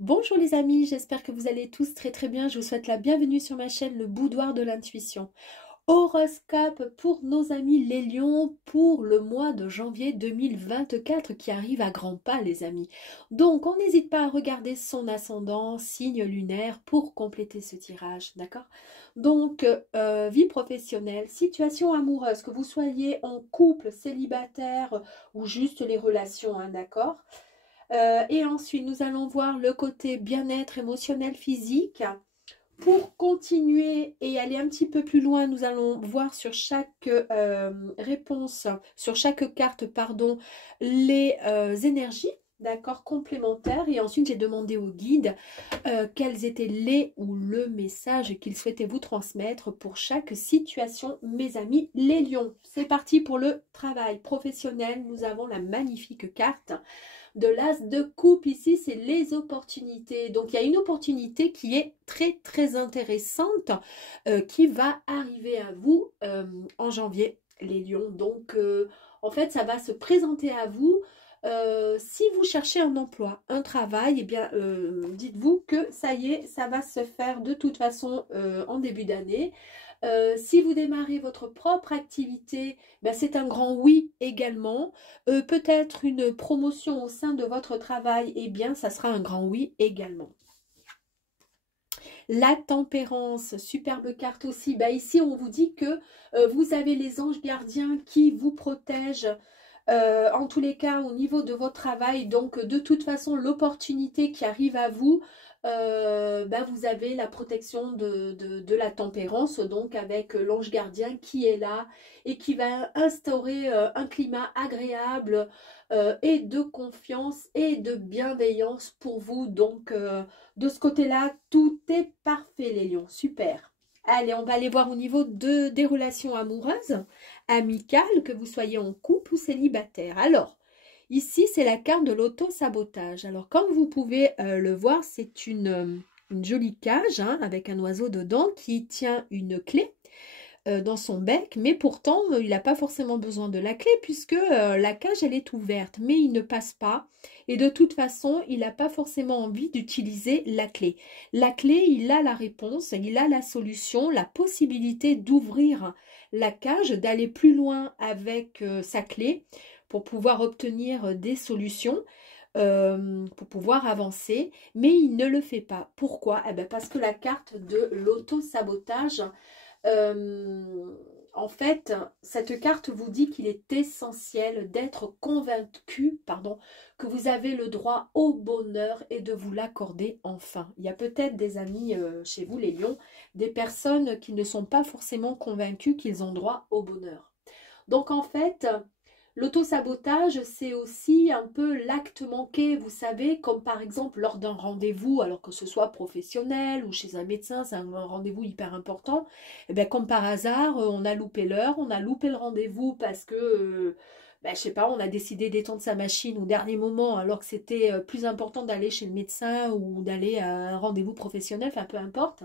Bonjour les amis, j'espère que vous allez tous très bien. Je vous souhaite la bienvenue sur ma chaîne Le Boudoir de l'Intuition. Horoscope pour nos amis les lions pour le mois de janvier 2024 qui arrive à grands pas les amis. Donc on n'hésite pas à regarder son ascendant, signe lunaire pour compléter ce tirage, d'accord? Donc vie professionnelle, situation amoureuse, que vous soyez en couple, célibataire ou juste les relations, hein, d'accord? Et ensuite, nous allons voir le côté bien-être émotionnel, physique. Pour continuer et aller un petit peu plus loin, nous allons voir sur chaque réponse, sur chaque carte, pardon, les énergies, d'accord, complémentaires. Et ensuite, j'ai demandé au guide quels étaient les ou le message qu'ils souhaitaient vous transmettre pour chaque situation, mes amis les lions. C'est parti pour le travail professionnel. Nous avons la magnifique carte de l'as de coupe. Ici, c'est les opportunités. Donc, il y a une opportunité qui est très intéressante qui va arriver à vous en janvier, les lions. Donc, en fait, ça va se présenter à vous. Si vous cherchez un emploi, un travail, eh bien, dites-vous que ça y est, ça va se faire de toute façon en début d'année. Si vous démarrez votre propre activité, ben c'est un grand oui également. Peut-être une promotion au sein de votre travail, eh bien, ça sera un grand oui également. La tempérance, superbe carte aussi. Ben ici, on vous dit que vous avez les anges gardiens qui vous protègent. En tous les cas, au niveau de votre travail, donc de toute façon, l'opportunité qui arrive à vous, ben vous avez la protection de la tempérance, donc avec l'ange gardien qui est là et qui va instaurer un climat agréable et de confiance et de bienveillance pour vous. Donc, de ce côté-là, tout est parfait, les lions. Super. Allez, on va aller voir au niveau des relations amoureuses, amicales, que vous soyez en couple ou célibataire. Alors, ici, c'est la carte de l'auto-sabotage. Alors, comme vous pouvez le voir, c'est une jolie cage hein, avec un oiseau dedans qui tient une clé dans son bec, mais pourtant, il n'a pas forcément besoin de la clé puisque la cage, elle est ouverte, mais il ne passe pas. Et de toute façon, il n'a pas forcément envie d'utiliser la clé. La clé, il a la réponse, il a la solution, la possibilité d'ouvrir la cage, d'aller plus loin avec sa clé pour pouvoir obtenir des solutions. Pour pouvoir avancer, mais il ne le fait pas. Pourquoi? Eh bien parce que la carte de l'auto-sabotage, en fait, cette carte vous dit qu'il est essentiel d'être convaincu, pardon, que vous avez le droit au bonheur et de vous l'accorder enfin. Il y a peut-être des amis chez vous, les lions, des personnes qui ne sont pas forcément convaincues qu'ils ont droit au bonheur. Donc en fait, l'auto-sabotage, c'est aussi un peu l'acte manqué, vous savez, comme par exemple lors d'un rendez-vous, alors que ce soit professionnel ou chez un médecin, c'est un rendez-vous hyper important, et bien comme par hasard, on a loupé l'heure, on a loupé le rendez-vous parce que, ben, je sais pas, on a décidé d'étendre sa machine au dernier moment, alors que c'était plus important d'aller chez le médecin ou d'aller à un rendez-vous professionnel, enfin peu importe.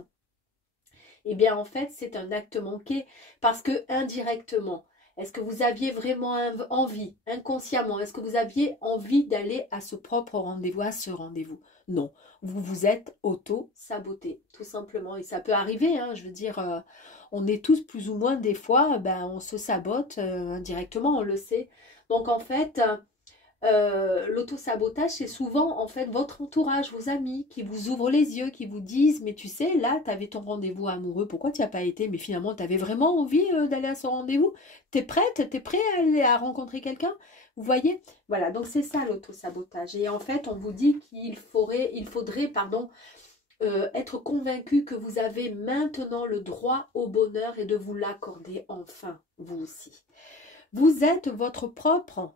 Eh bien, en fait, c'est un acte manqué parce que indirectement, est-ce que vous aviez vraiment envie, inconsciemment, est-ce que vous aviez envie d'aller à ce propre rendez-vous, à ce rendez-vous? Non, vous vous êtes auto-saboté, tout simplement. Et ça peut arriver, hein, je veux dire, on est tous plus ou moins des fois, ben, on se sabote indirectement, on le sait. Donc, en fait, l'auto-sabotage, c'est souvent en fait votre entourage, vos amis qui vous ouvrent les yeux, qui vous disent mais tu sais, là, tu avais ton rendez-vous amoureux, pourquoi tu n'y as pas été? Mais finalement, tu avais vraiment envie d'aller à ce rendez-vous? T'es prête? T'es prêt à aller à rencontrer quelqu'un? Vous voyez? Voilà, donc c'est ça l'auto-sabotage. Et en fait, on vous dit qu'il faudrait, pardon, être convaincu que vous avez maintenant le droit au bonheur et de vous l'accorder enfin, vous aussi. Vous êtes votre propre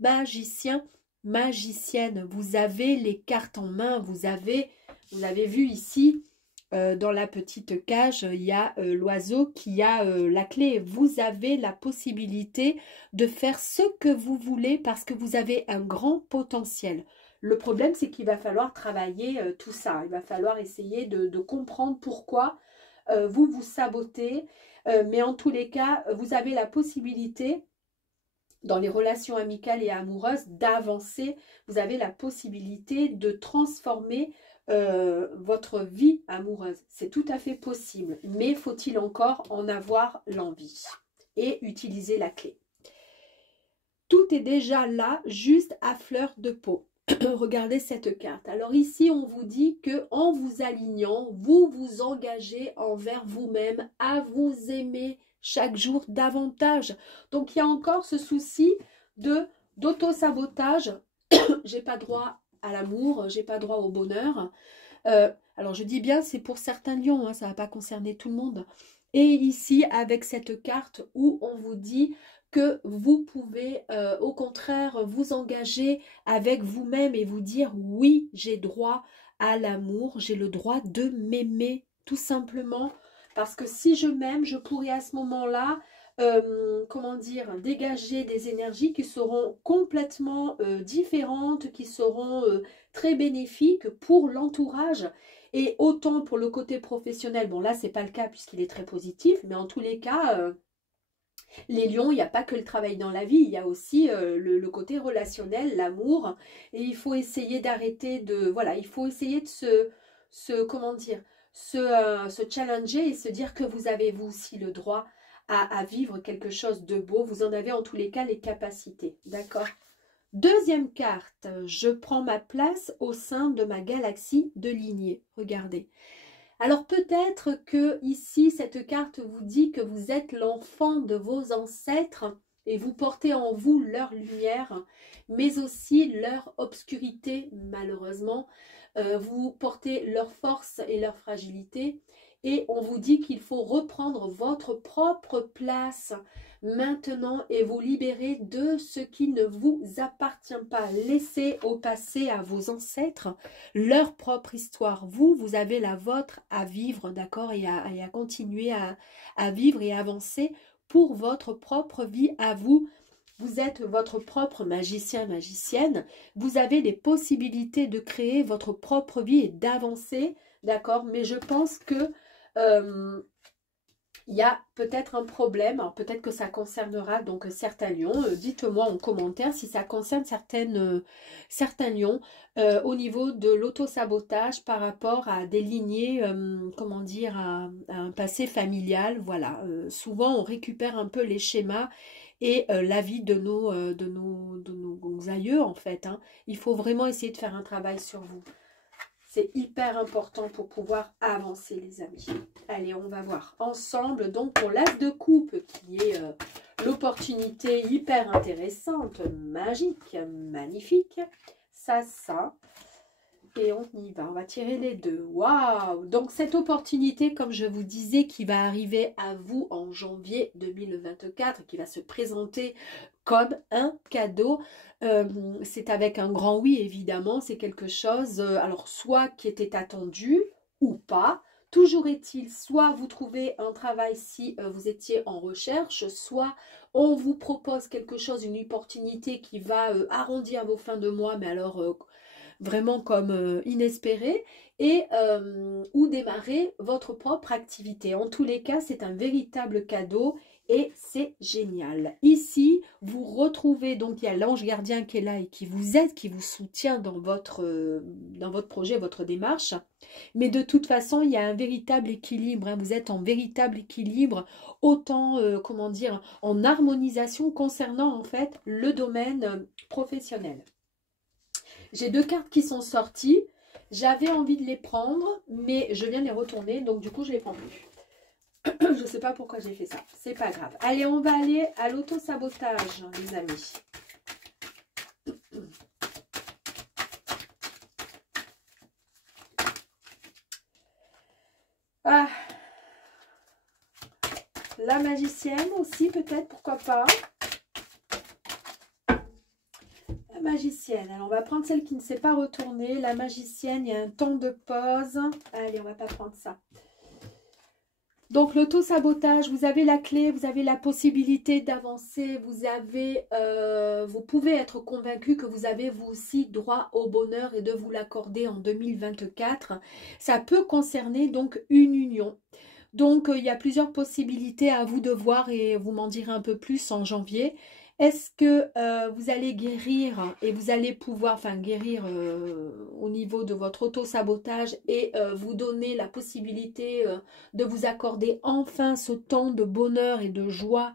magicien, magicienne. Vous avez les cartes en main. Vous avez vu ici, dans la petite cage, il y a l'oiseau qui a la clé. Vous avez la possibilité de faire ce que vous voulez parce que vous avez un grand potentiel. Le problème, c'est qu'il va falloir travailler tout ça. Il va falloir essayer de comprendre pourquoi vous vous sabotez. Mais en tous les cas, vous avez la possibilité dans les relations amicales et amoureuses, d'avancer. Vous avez la possibilité de transformer votre vie amoureuse. C'est tout à fait possible, mais faut-il encore en avoir l'envie et utiliser la clé. Tout est déjà là, juste à fleur de peau. Regardez cette carte. Alors ici, on vous dit que en vous alignant, vous vous engagez envers vous-même à vous aimer chaque jour davantage. Donc, il y a encore ce souci d'auto-sabotage. J'ai pas droit à l'amour, j'ai pas droit au bonheur. Alors, je dis bien, c'est pour certains lions, hein, ça ne va pas concerner tout le monde. Et ici, avec cette carte où on vous dit que vous pouvez au contraire vous engager avec vous-même et vous dire oui, j'ai droit à l'amour, j'ai le droit de m'aimer tout simplement parce que si je m'aime, je pourrais à ce moment-là comment dire, dégager des énergies qui seront complètement différentes, qui seront très bénéfiques pour l'entourage et autant pour le côté professionnel. Bon là, c'est pas le cas puisqu'il est très positif, mais en tous les cas... les lions, il n'y a pas que le travail dans la vie, il y a aussi le côté relationnel, l'amour. Et il faut essayer d'arrêter de... Voilà, il faut essayer de comment dire, se challenger et se dire que vous avez vous aussi le droit à vivre quelque chose de beau. Vous en avez en tous les cas les capacités, d'accord? Deuxième carte, je prends ma place au sein de ma galaxie de lignée. Regardez. Alors peut-être que ici, cette carte vous dit que vous êtes l'enfant de vos ancêtres et vous portez en vous leur lumière, mais aussi leur obscurité, malheureusement. Vous portez leur force et leur fragilité et on vous dit qu'il faut reprendre votre propre place maintenant et vous libérer de ce qui ne vous appartient pas. Laissez au passé à vos ancêtres leur propre histoire. Vous avez la vôtre à vivre, d'accord, et à continuer à vivre et avancer pour votre propre vie à vous. Vous êtes votre propre magicien, magicienne. Vous avez les possibilités de créer votre propre vie et d'avancer, d'accord, mais je pense que il y a peut-être un problème, alors peut-être que ça concernera donc certains lions, dites-moi en commentaire si ça concerne certains lions au niveau de l'auto-sabotage par rapport à des lignées, comment dire, à un passé familial, voilà. Souvent on récupère un peu les schémas et la vie de nos aïeux en fait, hein. Il faut vraiment essayer de faire un travail sur vous. C'est hyper important pour pouvoir avancer les amis. Allez, on va voir ensemble. Donc pour l'as de coupe qui est l'opportunité hyper intéressante, magique, magnifique. Ça. Et on y va. On va tirer les deux. Waouh! Donc cette opportunité, comme je vous disais, qui va arriver à vous en janvier 2024, qui va se présenter comme un cadeau. C'est avec un grand oui, évidemment. C'est quelque chose, alors soit qui était attendu ou pas. Toujours est-il, soit vous trouvez un travail si vous étiez en recherche, soit on vous propose quelque chose, une opportunité qui va arrondir vos fins de mois, mais alors vraiment comme inespéré, et ou démarrer votre propre activité. En tous les cas, c'est un véritable cadeau et c'est génial. Ici, vous retrouvez, donc il y a l'ange gardien qui est là et qui vous aide, qui vous soutient dans votre projet, votre démarche. Mais de toute façon, il y a un véritable équilibre, hein. Vous êtes en véritable équilibre, autant, comment dire, en harmonisation concernant en fait le domaine professionnel. J'ai deux cartes qui sont sorties. J'avais envie de les prendre, mais je viens de les retourner, donc du coup, je ne les prends plus. Je ne sais pas pourquoi j'ai fait ça. C'est pas grave. Allez, on va aller à l'auto-sabotage, les amis. Ah. La magicienne aussi, peut-être, pourquoi pas. La magicienne. Alors, on va prendre celle qui ne s'est pas retournée. La magicienne, il y a un temps de pause. Allez, on va pas prendre ça. Donc, l'auto-sabotage, vous avez la clé, vous avez la possibilité d'avancer, vous pouvez être convaincu que vous avez vous aussi droit au bonheur et de vous l'accorder en 2024. Ça peut concerner donc une union. Donc, il y a plusieurs possibilités à vous de voir et vous m'en direz un peu plus en janvier. Est-ce que vous allez guérir et vous allez pouvoir, enfin guérir au niveau de votre auto-sabotage et vous donner la possibilité de vous accorder enfin ce temps de bonheur et de joie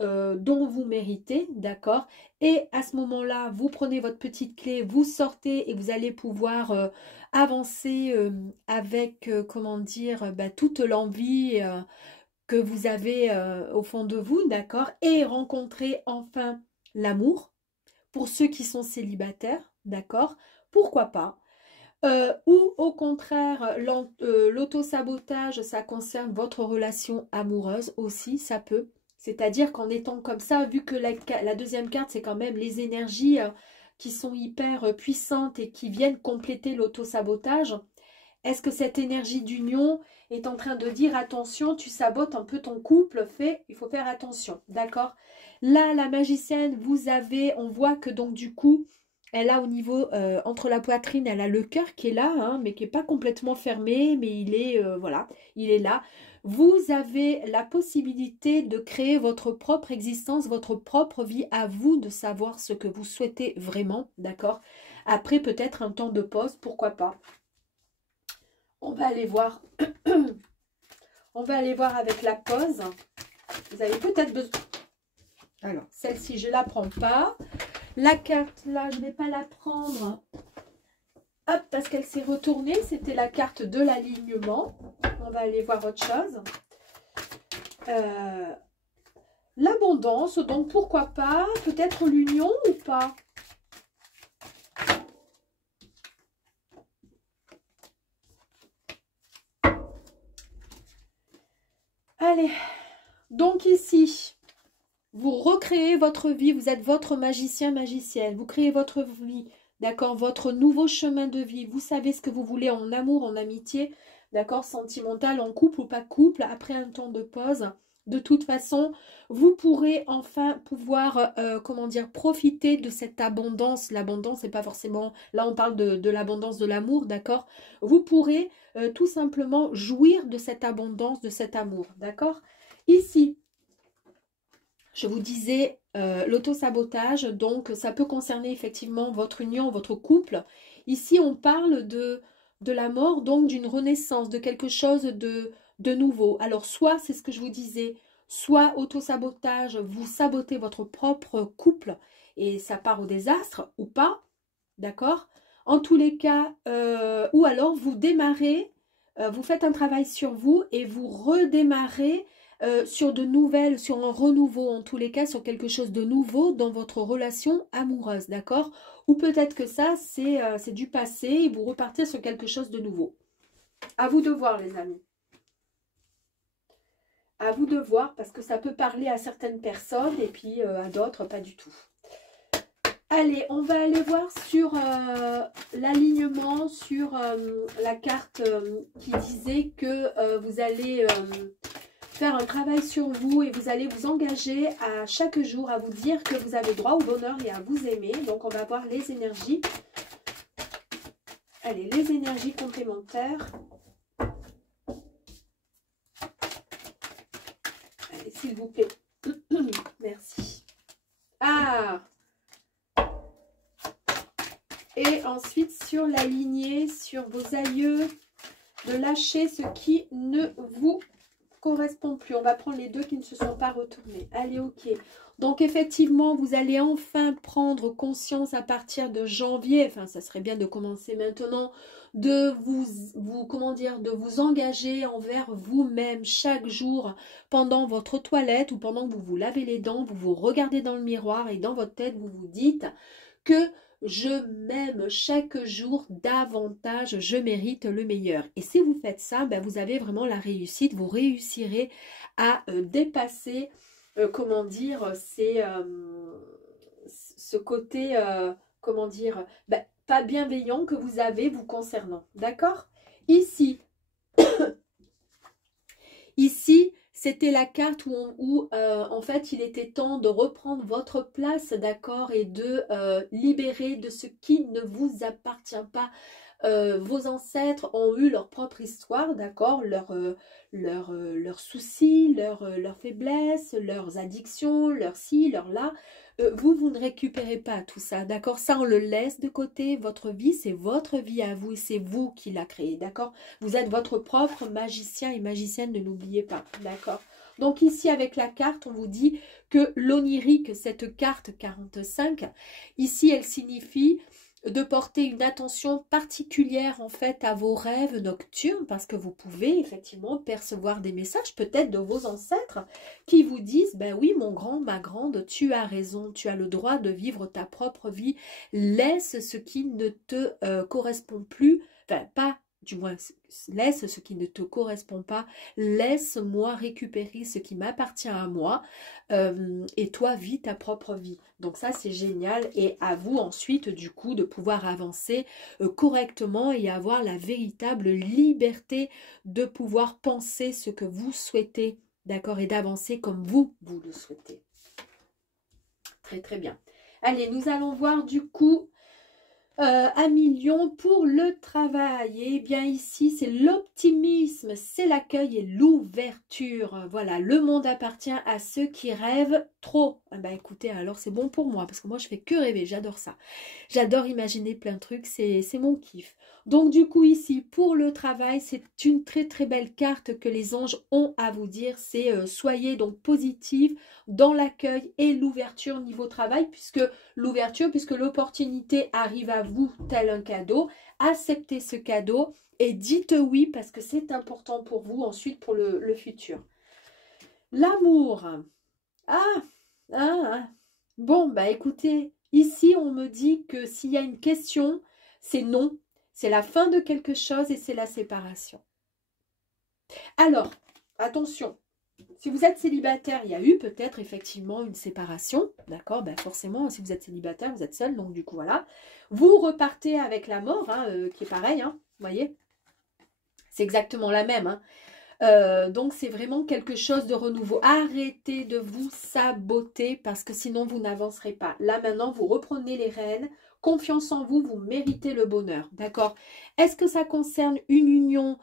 dont vous méritez, d'accord? Et à ce moment-là, vous prenez votre petite clé, vous sortez et vous allez pouvoir avancer avec, comment dire, bah, toute l'envie que vous avez au fond de vous, d'accord? Et rencontrer enfin l'amour pour ceux qui sont célibataires, d'accord? Pourquoi pas? Ou au contraire, l'auto-sabotage, ça concerne votre relation amoureuse aussi, ça peut. C'est-à-dire qu'en étant comme ça, vu que la deuxième carte, c'est quand même les énergies qui sont hyper puissantes et qui viennent compléter l'auto-sabotage, est-ce que cette énergie d'union est en train de dire attention, tu sabotes un peu ton couple, il faut faire attention, d'accord? Là, la magicienne, vous avez, on voit que donc du coup, elle a au niveau, entre la poitrine, elle a le cœur qui est là, hein, mais qui n'est pas complètement fermé, mais il est, voilà, il est là. Vous avez la possibilité de créer votre propre existence, votre propre vie, à vous de savoir ce que vous souhaitez vraiment, d'accord? Après, peut-être un temps de pause, pourquoi pas? On va aller voir. On va aller voir avec la pause. Vous avez peut-être besoin. Alors, celle-ci, je ne la prends pas. La carte, là, je ne vais pas la prendre. Hop, parce qu'elle s'est retournée. C'était la carte de l'alignement. On va aller voir autre chose. L'abondance, donc pourquoi pas? Peut-être l'union ou pas? Allez, donc ici, vous recréez votre vie, vous êtes votre magicien, magicienne, vous créez votre vie, d'accord, votre nouveau chemin de vie, vous savez ce que vous voulez en amour, en amitié, d'accord, sentimental, en couple ou pas couple, après un temps de pause. De toute façon, vous pourrez enfin pouvoir, comment dire, profiter de cette abondance. L'abondance, c'est pas forcément, là on parle de l'abondance de l'amour, d'accord. Vous pourrez tout simplement jouir de cette abondance, de cet amour, d'accord. Ici, je vous disais l'auto-sabotage, donc ça peut concerner effectivement votre union, votre couple. Ici, on parle de la mort, donc d'une renaissance, de quelque chose de nouveau. Alors, soit, c'est ce que je vous disais, soit auto-sabotage, vous sabotez votre propre couple et ça part au désastre, ou pas, d'accord? En tous les cas, ou alors vous démarrez, vous faites un travail sur vous et vous redémarrez sur de nouvelles, sur un renouveau, en tous les cas, sur quelque chose de nouveau dans votre relation amoureuse, d'accord? Ou peut-être que ça, c'est du passé et vous repartez sur quelque chose de nouveau. À vous de voir, les amis. À vous de voir, parce que ça peut parler à certaines personnes et puis à d'autres, pas du tout. Allez, on va aller voir sur l'alignement, sur la carte qui disait que vous allez faire un travail sur vous et vous allez vous engager à chaque jour à vous dire que vous avez droit au bonheur et à vous aimer. Donc, on va voir les énergies. Allez, les énergies complémentaires. Allez, s'il vous plaît. Merci. Ah! Et ensuite, sur la lignée, sur vos aïeux, de lâcher ce qui ne vous correspond plus. On va prendre les deux qui ne se sont pas retournés. Allez, ok. Donc, effectivement, vous allez enfin prendre conscience à partir de janvier, enfin, ça serait bien de commencer maintenant, de comment dire, de vous engager envers vous-même chaque jour pendant votre toilette ou pendant que vous vous lavez les dents, vous vous regardez dans le miroir et dans votre tête, vous vous dites que je m'aime chaque jour davantage, je mérite le meilleur. Et si vous faites ça, ben vous avez vraiment la réussite, vous réussirez à dépasser, comment dire, ce côté, comment dire, ben, pas bienveillant que vous avez vous concernant. D'accord? Ici, c'était la carte où en fait, il était temps de reprendre votre place, d'accord, et de libérer de ce qui ne vous appartient pas vos ancêtres ont eu leur propre histoire, d'accord, leurs soucis, leurs faiblesses, leurs addictions, leurs ci, leurs là. Vous ne récupérez pas tout ça, d'accord? Ça, on le laisse de côté. Votre vie, c'est votre vie à vous et c'est vous qui la créez, d'accord? Vous êtes votre propre magicien et magicienne, ne l'oubliez pas, d'accord? Donc ici, avec la carte, on vous dit que l'onirique, cette carte 45, ici, elle signifie de porter une attention particulière en fait à vos rêves nocturnes parce que vous pouvez effectivement percevoir des messages peut-être de vos ancêtres qui vous disent ben oui mon grand, ma grande, tu as raison, tu as le droit de vivre ta propre vie, laisse ce qui ne te correspond plus, enfin pas du moins laisse ce qui ne te correspond pas, laisse-moi récupérer ce qui m'appartient à moi et toi vis ta propre vie. Donc ça c'est génial et à vous ensuite du coup de pouvoir avancer correctement et avoir la véritable liberté de pouvoir penser ce que vous souhaitez, d'accord, et d'avancer comme vous le souhaitez. Très très bien. Allez, nous allons voir du coup 1 million pour le travail. Et bien ici, c'est l'optimisme, c'est l'accueil et l'ouverture. Voilà, le monde appartient à ceux qui rêvent trop. Ah bah écoutez, alors c'est bon pour moi, parce que moi je fais que rêver, j'adore ça. J'adore imaginer plein de trucs, c'est mon kiff. Donc du coup ici, pour le travail, c'est une très très belle carte que les anges ont à vous dire. C'est soyez donc positif dans l'accueil et l'ouverture niveau travail, puisque l'opportunité arrive à vous tel un cadeau. Acceptez ce cadeau et dites oui parce que c'est important pour vous ensuite pour le futur. L'amour. Bon, bah écoutez, ici on me dit que s'il y a une question, c'est non. C'est la fin de quelque chose et c'est la séparation. Alors, attention. Si vous êtes célibataire, il y a eu peut-être effectivement une séparation, d'accord? Ben forcément, si vous êtes célibataire, vous êtes seul, donc du coup, voilà. Vous repartez avec la mort, hein, qui est pareil, hein, vous voyez? C'est exactement la même, hein. Donc, c'est vraiment quelque chose de renouveau. Arrêtez de vous saboter parce que sinon, vous n'avancerez pas. Là, maintenant, vous reprenez les rênes. Confiance en vous, vous méritez le bonheur, d'accord? Est-ce que ça concerne une union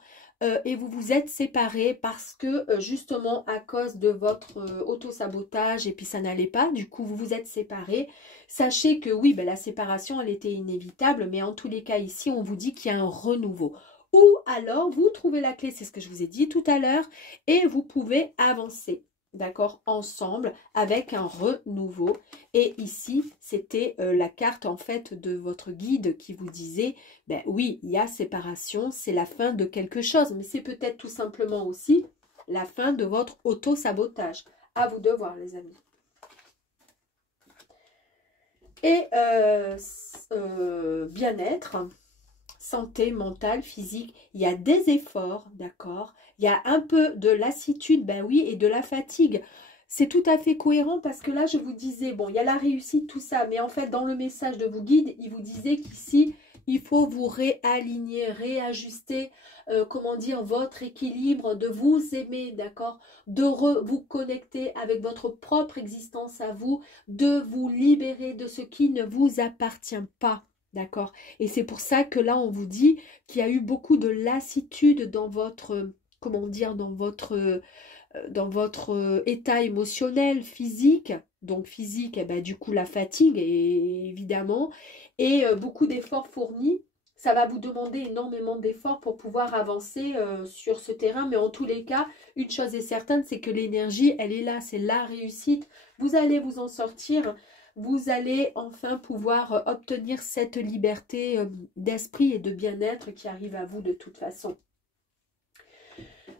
et vous vous êtes séparés parce que justement à cause de votre auto-sabotage et puis ça n'allait pas, du coup vous vous êtes séparés. Sachez que oui, ben, la séparation elle était inévitable, mais en tous les cas ici on vous dit qu'il y a un renouveau. Ou alors vous trouvez la clé, c'est ce que je vous ai dit tout à l'heure, et vous pouvez avancer. D'accord, ensemble avec un renouveau. Et ici, c'était la carte en fait de votre guide qui vous disait, ben oui, il y a séparation, c'est la fin de quelque chose, mais c'est peut-être tout simplement aussi la fin de votre auto-sabotage. À vous de voir, les amis. Et bien-être, santé mentale, physique, il y a des efforts, d'accord? Il y a un peu de lassitude, ben oui, et de la fatigue. C'est tout à fait cohérent parce que là, je vous disais, bon, il y a la réussite, tout ça, mais en fait, dans le message de vos guides, il vous disait qu'ici, il faut vous réaligner, réajuster, comment dire, votre équilibre, de vous aimer, d'accord? De vous connecter avec votre propre existence à vous, de vous libérer de ce qui ne vous appartient pas. D'accord? Et c'est pour ça que là, on vous dit qu'il y a eu beaucoup de lassitude dans votre, comment dire, dans votre état émotionnel, physique. Donc physique, eh ben, du coup, la fatigue, évidemment. Et beaucoup d'efforts fournis. Ça va vous demander énormément d'efforts pour pouvoir avancer sur ce terrain. Mais en tous les cas, une chose est certaine, c'est que l'énergie, elle est là. C'est la réussite. Vous allez vous en sortir. Vous allez enfin pouvoir obtenir cette liberté d'esprit et de bien-être qui arrive à vous de toute façon.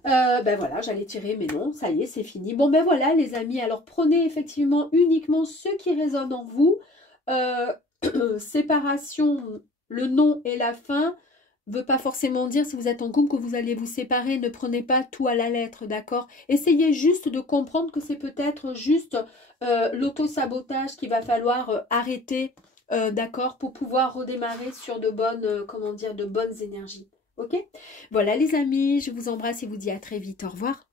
Ben voilà, j'allais tirer, mais non, ça y est, c'est fini. Bon, ben voilà, les amis, alors prenez effectivement uniquement ce qui résonne en vous. Séparation, le non et la fin ne veut pas forcément dire, si vous êtes en couple, que vous allez vous séparer. Ne prenez pas tout à la lettre, d'accord? Essayez juste de comprendre que c'est peut-être juste l'auto-sabotage qu'il va falloir arrêter, d'accord, pour pouvoir redémarrer sur de bonnes, comment dire, de bonnes énergies. Ok? Voilà les amis, je vous embrasse et vous dis à très vite. Au revoir.